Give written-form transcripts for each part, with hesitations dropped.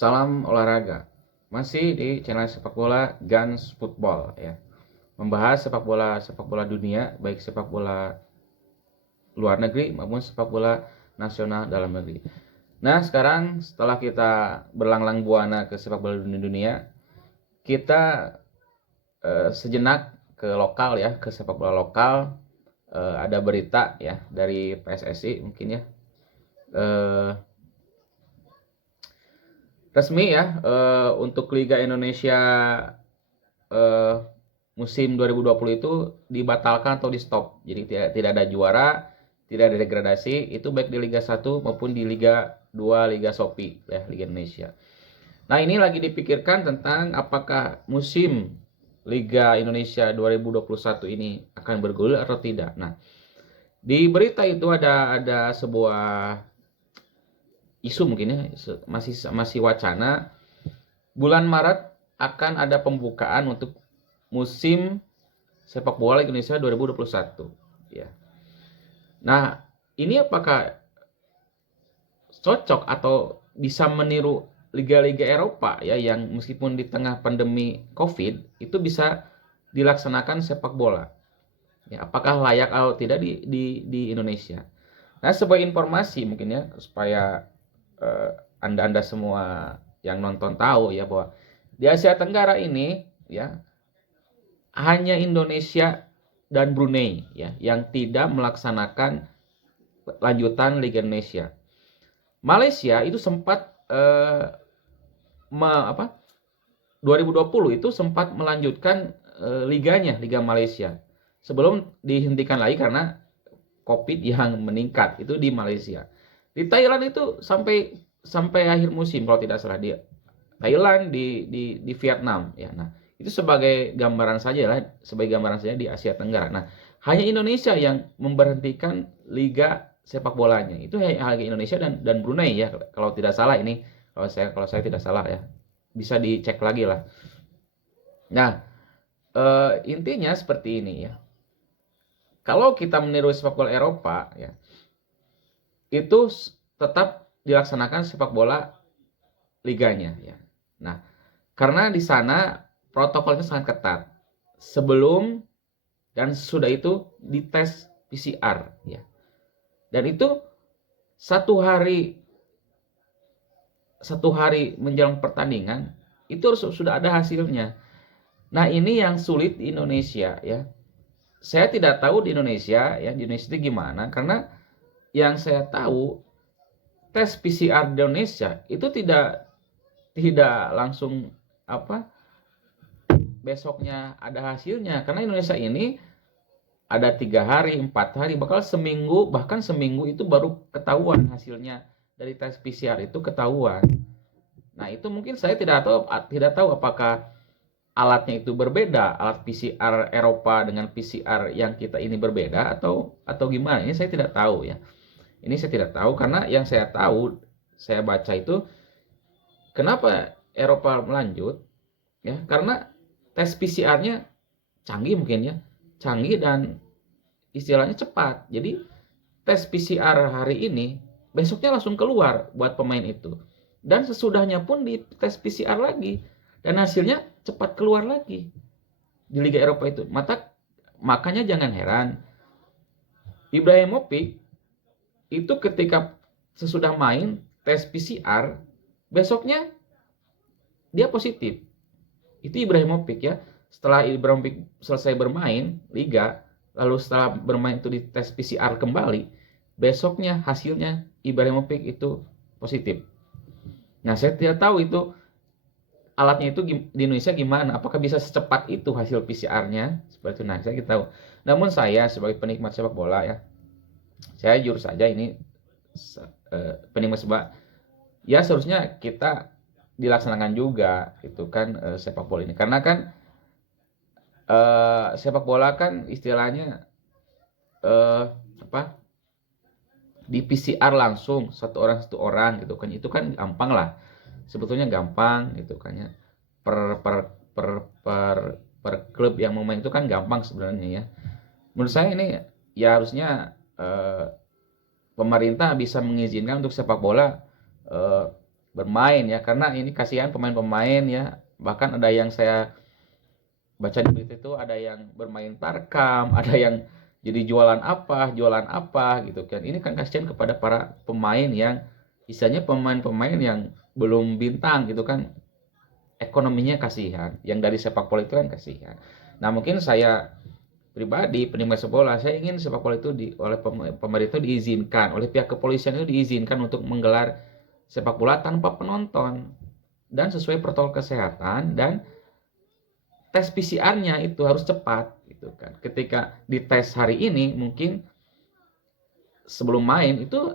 Salam olahraga. Masih di channel sepak bola Guns Football ya. Membahas sepak bola dunia, baik sepak bola luar negeri maupun sepak bola nasional dalam negeri. Nah, sekarang setelah kita berlanglang buana ke sepak bola dunia, kita sejenak ke lokal ya, ke sepak bola lokal. Ada berita ya dari PSSI mungkin ya. Eh, Resmi ya, untuk Liga Indonesia eh, musim 2020 itu dibatalkan atau di stop. Jadi tidak ada juara, tidak ada degradasi, itu baik di Liga 1 maupun di Liga 2, Liga Shopee ya, Liga Indonesia. Nah, ini lagi dipikirkan tentang apakah musim Liga Indonesia 2021 ini akan bergulir atau tidak. Nah, di berita itu ada sebuah isu mungkin ya, masih masih wacana bulan Maret akan ada pembukaan untuk musim sepak bola Indonesia 2021 ya. Nah, ini apakah cocok atau bisa meniru liga-liga Eropa ya, yang meskipun di tengah pandemi Covid itu bisa dilaksanakan sepak bola. Ya, apakah layak atau tidak di Indonesia. Nah, sebagai informasi mungkin ya, supaya Anda-anda semua yang nonton tahu ya, bahwa di Asia Tenggara ini ya hanya Indonesia dan Brunei ya yang tidak melaksanakan lanjutan Liga Indonesia. Malaysia itu sempat 2020 itu sempat melanjutkan liganya, Liga Malaysia. Sebelum dihentikan lagi karena Covid yang meningkat itu di Malaysia. Di Thailand itu sampai sampai akhir musim kalau tidak salah, di Thailand, di Vietnam ya. Nah, itu sebagai gambaran saja lah, sebagai gambaran saja di Asia Tenggara. Nah, hanya Indonesia yang memberhentikan liga sepak bolanya. Itu hanya Indonesia dan Brunei ya, kalau tidak salah ini, kalau saya tidak salah ya. Bisa dicek lagi lah. Nah, intinya seperti ini ya. Kalau kita meniru sepak bola Eropa ya, itu tetap dilaksanakan sepak bola liganya ya. Nah, karena di sana protokolnya sangat ketat. Sebelum dan sudah itu dites PCR ya. Dan itu satu hari menjelang pertandingan itu harus sudah ada hasilnya. Nah, ini yang sulit di Indonesia ya. Saya tidak tahu di Indonesia ya, di Indonesia itu gimana, karena yang saya tahu tes PCR di Indonesia itu tidak langsung besoknya ada hasilnya, karena Indonesia ini ada 3 hari, 4 hari, bahkan seminggu itu baru ketahuan hasilnya dari tes PCR itu ketahuan. Nah, itu mungkin saya tidak tahu apakah alatnya itu berbeda, alat PCR Eropa dengan PCR yang kita ini berbeda atau gimana. Ini saya tidak tahu ya. Ini saya tidak tahu, karena yang saya tahu, saya baca itu kenapa Eropa melanjut ya, karena tes PCR-nya canggih mungkin ya, canggih dan istilahnya cepat. Jadi tes PCR hari ini besoknya langsung keluar buat pemain itu, dan sesudahnya pun di tes PCR lagi dan hasilnya cepat keluar lagi di Liga Eropa itu. Makanya jangan heran Ibrahimovic itu ketika sesudah main tes PCR besoknya dia positif. Itu Ibrahimovic ya. Setelah Ibrahimovic selesai bermain liga, lalu setelah bermain itu di tes PCR kembali, besoknya hasilnya Ibrahimovic itu positif. Nah, saya tidak tahu itu alatnya itu di Indonesia gimana, apakah bisa secepat itu hasil PCR-nya seperti itu. Nah, saya tahu. Namun saya sebagai penikmat sepak bola ya, saya jujur saja ini penikmat sepak ya, seharusnya kita dilaksanakan juga itu kan, sepak bola ini, karena kan sepak bola kan istilahnya apa, di PCR langsung satu orang gitu kan, itu kan gampang lah, sebetulnya gampang gitu kan ya, per per per per per klub yang mau main itu kan gampang sebenarnya ya. Menurut saya ini ya harusnya pemerintah bisa mengizinkan untuk sepak bola bermain ya, karena ini kasihan pemain-pemain ya, bahkan ada yang saya baca di berita itu ada yang bermain tarkam, ada yang jadi jualan apa gitu kan. Ini kan kasihan kepada para pemain yang misalnya pemain-pemain yang belum bintang gitu kan, ekonominya kasihan, yang dari sepak bola itu kan kasihan. Nah mungkin saya pribadi penikmat sepak bola, saya ingin sepak bola itu oleh pemerintah diizinkan, oleh pihak kepolisian itu diizinkan untuk menggelar sepak bola tanpa penonton dan sesuai protokol kesehatan, dan tes PCR-nya itu harus cepat gitu kan. Ketika dites hari ini mungkin sebelum main itu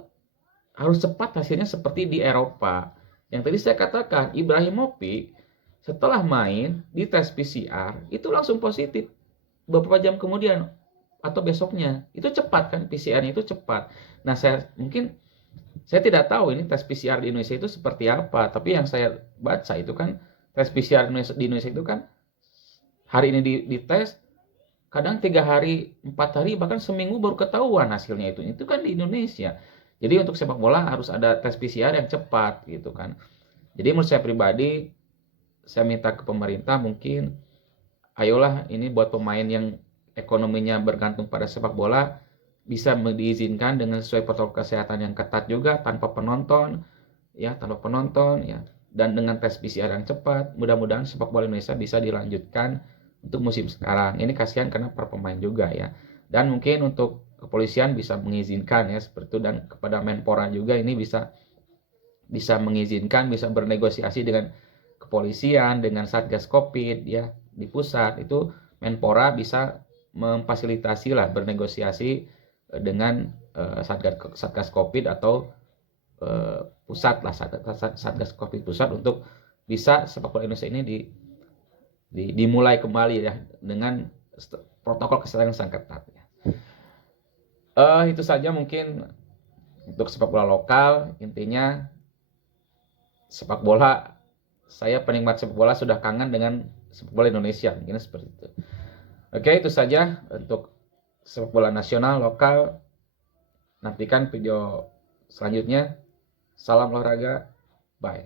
harus cepat hasilnya seperti di Eropa. Yang tadi saya katakan, Ibrahimovic setelah main di tes PCR itu langsung positif beberapa jam kemudian atau besoknya. Itu cepat kan, PCR-nya itu cepat. Nah, saya tidak tahu ini tes PCR di Indonesia itu seperti apa, tapi yang saya baca itu kan tes PCR di Indonesia itu kan hari ini dites, kadang 3 hari, 4 hari, bahkan seminggu baru ketahuan hasilnya itu kan di Indonesia. Jadi untuk sepak bola harus ada tes PCR yang cepat gitu kan. Jadi menurut saya pribadi, saya minta ke pemerintah mungkin, ayolah ini buat pemain yang ekonominya bergantung pada sepak bola bisa diizinkan dengan sesuai protokol kesehatan yang ketat juga, tanpa penonton ya, dan dengan tes PCR yang cepat. Mudah-mudahan sepak bola Indonesia bisa dilanjutkan untuk musim sekarang. Ini kasihan karena para pemain juga ya. Dan mungkin untuk kepolisian bisa mengizinkan ya seperti itu, dan kepada Menpora juga ini bisa mengizinkan, bisa bernegosiasi dengan kepolisian, dengan Satgas Covid ya di pusat. Itu Menpora bisa memfasilitasi lah, bernegosiasi dengan Satgas Covid atau pusat lah, Satgas Covid pusat, untuk bisa sepak bola Indonesia ini dimulai kembali ya dengan protokol kesehatan yang sangat ketat ya. Itu saja mungkin untuk sepak bola lokal. Intinya sepak bola, saya penikmat sepak bola sudah kangen dengan sepak bola Indonesia, mungkin seperti itu. Oke, itu saja untuk sepak bola nasional lokal. Nantikan video selanjutnya. Salam olahraga, bye.